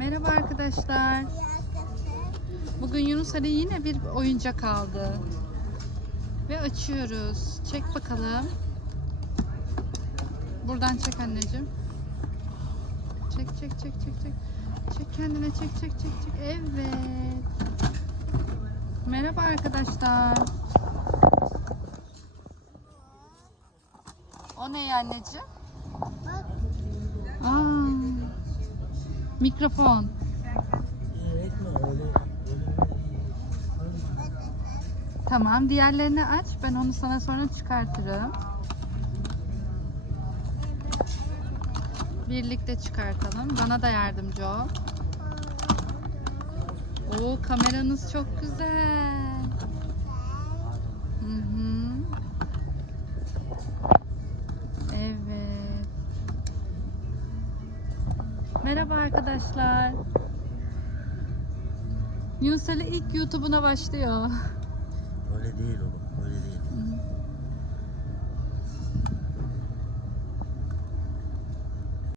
Merhaba arkadaşlar. Bugün Yunus Ali yine bir oyuncak aldı. Ve açıyoruz. Çek bakalım. Buradan çek anneciğim. Çek çek çek çek çek. Çek kendine çek çek çek çek. Evet. Merhaba arkadaşlar. O ne anneciğim? Mikrofon. Tamam, diğerlerini aç. Ben onu sana sonra çıkartırım. Birlikte çıkartalım. Bana da yardımcı ol. Oo, kameranız çok güzel. Merhaba arkadaşlar. Yunus Ali ilk YouTube'una başlıyor. Öyle değil oğlum.